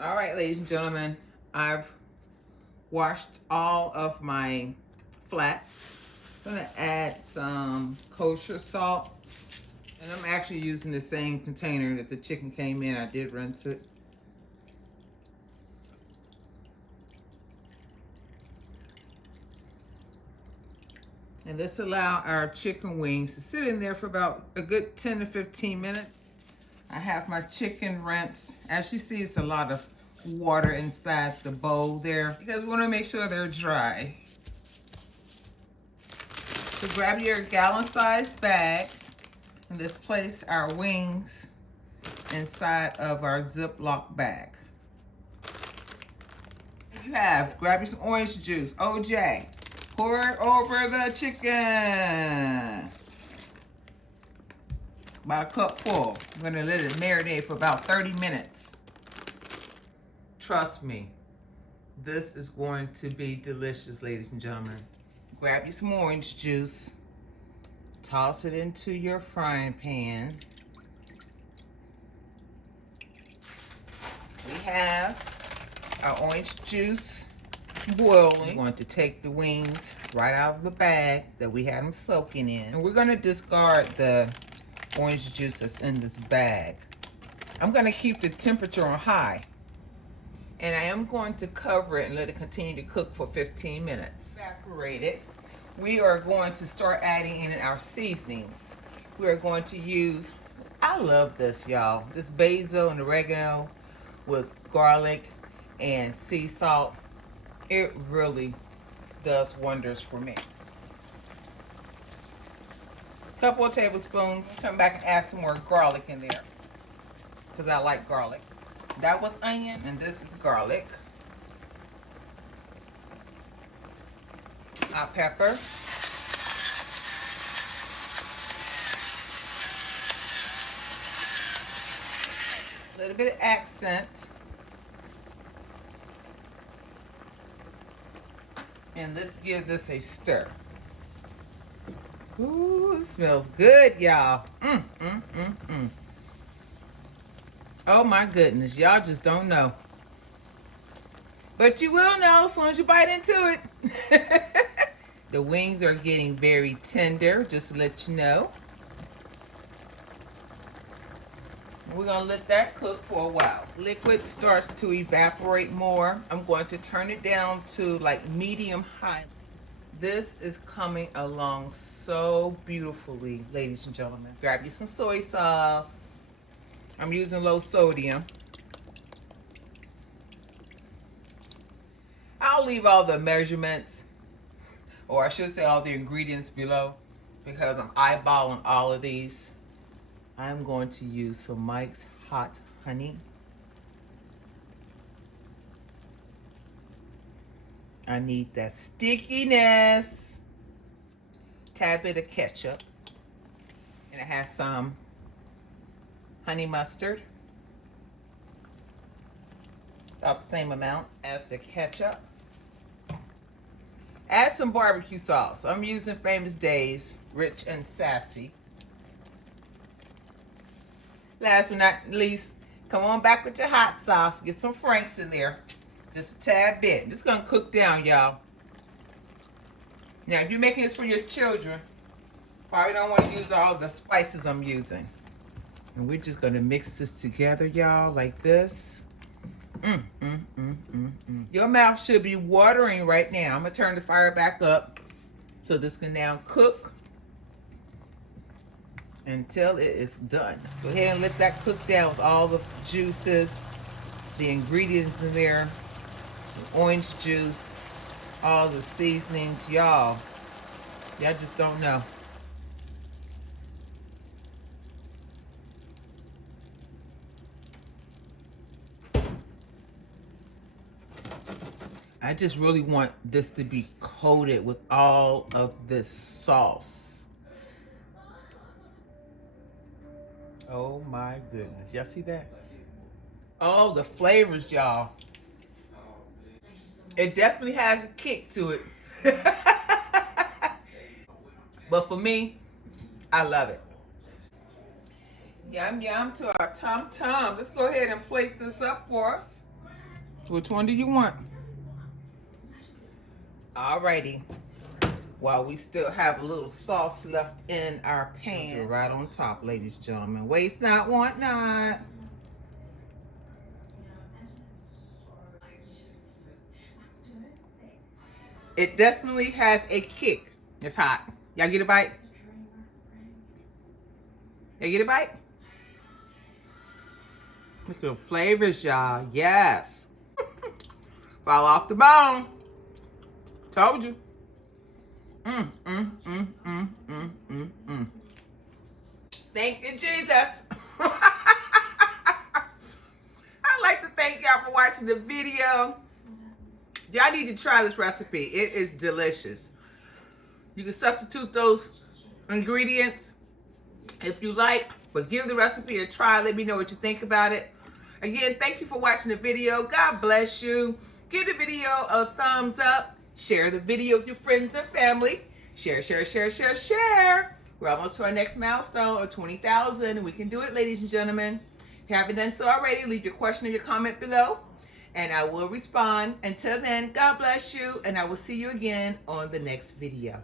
All right, ladies and gentlemen, I've washed all of my flats. I'm gonna add some kosher salt, and I'm actually using the same container that the chicken came in. I did rinse it. And let's allow our chicken wings to sit in there for about a good 10 to 15 minutes. I have my chicken rinsed. As you see, it's a lot of water inside the bowl there because we want to make sure they're dry. So grab your gallon-sized bag and let's place our wings inside of our Ziploc bag. You have, grab you some orange juice, OJ. Pour it over the chicken. About a cup full. I'm gonna let it marinate for about 30 minutes. Trust me, this is going to be delicious, ladies and gentlemen. Grab you some orange juice. Toss it into your frying pan. We have our orange juice boiling. We're going to take the wings right out of the bag that we had them soaking in. And we're gonna discard the orange juice that's in this bag. I'm gonna keep the temperature on high. And I am going to cover it and let it continue to cook for 15 minutes. Evaporate it. We are going to start adding in our seasonings. We are going to use, I love this, y'all. This basil and oregano with garlic and sea salt. It really does wonders for me. A couple of tablespoons. Come back and add some more garlic in there because I like garlic. That was onion and this is garlic. Hot pepper. A little bit of accent. And let's give this a stir. Ooh, it smells good, y'all. Oh my goodness, y'all just don't know. But you will know as soon as you bite into it. The wings are getting very tender, just to let you know. We're gonna let that cook for a while. Liquid starts to evaporate more. I'm going to turn it down to like medium high. This is coming along so beautifully, ladies and gentlemen. Grab you some soy sauce. I'm using low sodium. I'll leave all the measurements, or I should say all the ingredients below, because I'm eyeballing all of these. I'm going to use some Mike's Hot Honey. I need that stickiness. Tad bit of ketchup. And it has some honey mustard. About the same amount as the ketchup. Add some barbecue sauce. I'm using Famous Dave's Rich and Sassy. Last but not least, come on back with your hot sauce. Get some Frank's in there. Just a tad bit. Just gonna cook down, y'all. Now, if you're making this for your children, probably don't want to use all the spices I'm using. And we're just gonna mix this together, y'all, like this. Your mouth should be watering right now. I'm gonna turn the fire back up so this can now cook until it is done. Go ahead and let that cook down with all the juices, the ingredients in there, the orange juice, all the seasonings. Y'all just don't know. I just really want this to be coated with all of this sauce. Oh my goodness. Y'all see that? Oh, the flavors, y'all. It definitely has a kick to it. But for me, I love it. Yum, yum to our tum tum. Let's go ahead and plate this up for us. Which one do you want? Alrighty. While we still have a little sauce left in our pan. Right on top, ladies and gentlemen. Waste not, want not. It definitely has a kick. It's hot. Y'all get a bite? Y'all get a bite? Look at the flavors, y'all. Yes. Fall off the bone. Told you. Thank you, Jesus. I'd like to thank y'all for watching the video. Y'all need to try this recipe. It is delicious. You can substitute those ingredients if you like, but give the recipe a try. Let me know what you think about it. Again, thank you for watching the video. God bless you. Give the video a thumbs up. Share the video with your friends and family. Share, share, share, share, share. We're almost to our next milestone of 20,000. We can do it, ladies and gentlemen. If you haven't done so already, leave your question or your comment below, and I will respond. Until then, God bless you, and I will see you again on the next video.